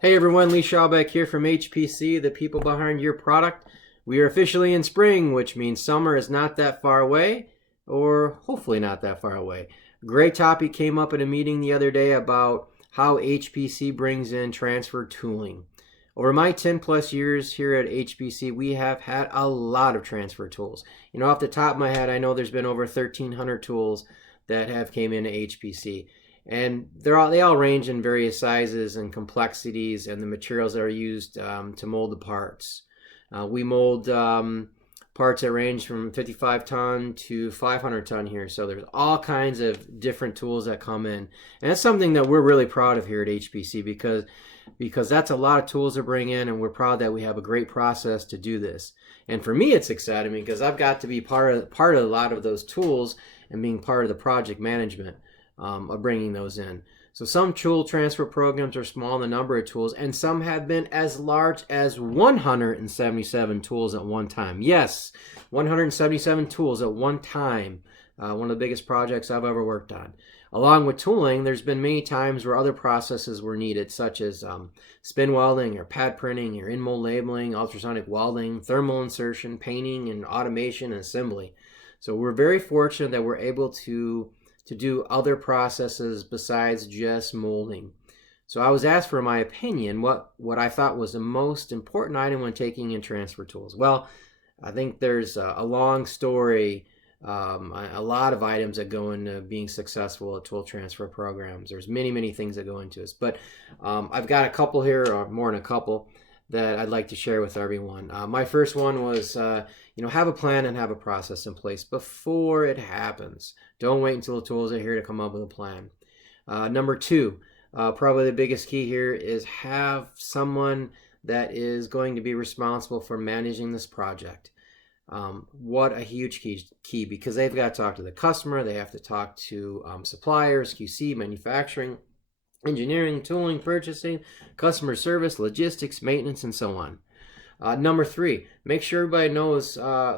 Hey everyone, Lee Schaubeck here from HPC, the people behind your product. We are officially in spring, which means summer is not that far away, or hopefully not that far away. A great topic came up in a meeting the other day about how HPC brings in transfer tooling. Over my 10 plus years here at HPC, we have had a lot of transfer tools. Off the top of my head, I know there's been over 1,300 tools that have came into HPC. And they all range in various sizes and complexities and the materials that are used to mold the parts. We mold parts that range from 55 ton to 500 ton here. So there's all kinds of different tools that come in. And that's something that we're really proud of here at HPC because that's a lot of tools to bring in, and we're proud that we have a great process to do this. And for me, it's exciting because I've got to be part of a lot of those tools and being part of the project management of bringing those in. So some tool transfer programs are small in the number of tools, and some have been as large as 177 tools at one time. Yes, 177 tools at one time. One of the biggest projects I've ever worked on. Along with tooling, there's been many times where other processes were needed, such as spin welding or pad printing or in-mold labeling, ultrasonic welding, thermal insertion, painting, and automation and assembly. So we're very fortunate that we're able to do other processes besides just molding. So I was asked for my opinion, what I thought was the most important item when taking in transfer tools. Well, I think there's a long story, a lot of items that go into being successful at tool transfer programs. There's many things that go into this, but I've got a couple here, or more than a couple, that I'd like to share with everyone. My first one was, have a plan and have a process in place before it happens. Don't wait until the tools are here to come up with a plan. Number two, probably the biggest key here is have someone that is going to be responsible for managing this project. What a huge key, because they've got to talk to the customer, they have to talk to suppliers, QC, manufacturing, engineering, tooling, purchasing, customer service, logistics, maintenance, and so on. Number three, make sure everybody knows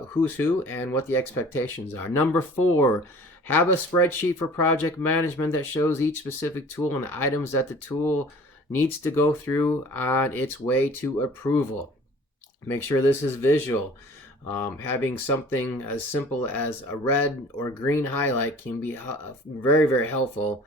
who's who and what the expectations are. Number four, have a spreadsheet for project management that shows each specific tool and the items that the tool needs to go through on its way to approval. Make sure this is visual. Having something as simple as a red or green highlight can be very helpful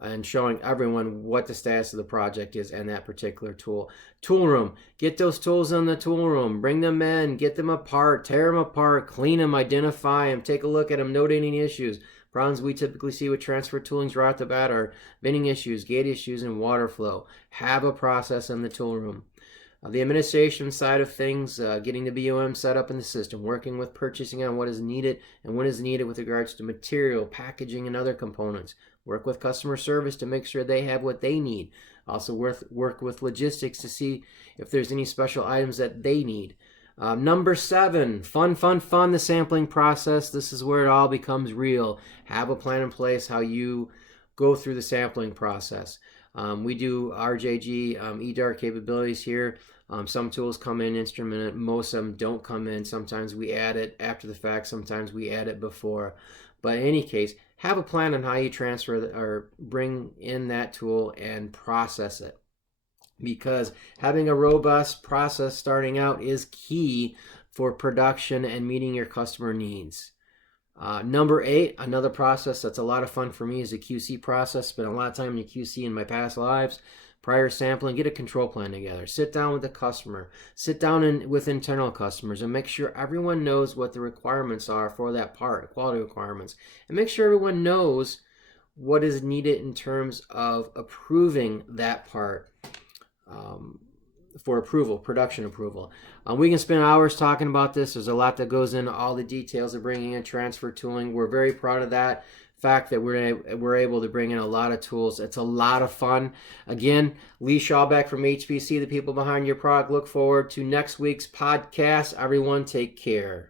and showing everyone what the status of the project is and that particular tool. Tool room, get those tools in the tool room, bring them in, get them apart, tear them apart, clean them, identify them, take a look at them, note any issues. Problems we typically see with transfer toolings right off the bat are bending issues, gate issues, and water flow. Have a process in the tool room. The administration side of things, getting the BOM set up in the system, working with purchasing on what is needed and what is needed with regards to material, packaging, and other components. Work with customer service to make sure they have what they need. Also work with logistics to see if there's any special items that they need. Number seven, fun, the sampling process. This is where it all becomes real. Have a plan in place how you go through the sampling process. We do RJG, EDAR capabilities here. Some tools come in instrumented, most of them don't come in. Sometimes we add it after the fact, sometimes we add it before. But in any case, have a plan on how you transfer or bring in that tool and process it. Because having a robust process starting out is key for production and meeting your customer needs. Number eight, another process that's a lot of fun for me is the QC process. Spent a lot of time in QC in my past lives. Prior sampling, get a control plan together. Sit down with the customer. Sit down with internal customers and make sure everyone knows what the requirements are for that part, quality requirements. And make sure everyone knows what is needed in terms of approving that part for approval, production approval. We can spend hours talking about this. There's a lot that goes into all the details of bringing in transfer tooling. We're very proud of that fact that we're able to bring in a lot of tools. It's a lot of fun. Again, Lee Schaubeck from HPC, the people behind your product. Look forward to next week's podcast. Everyone take care.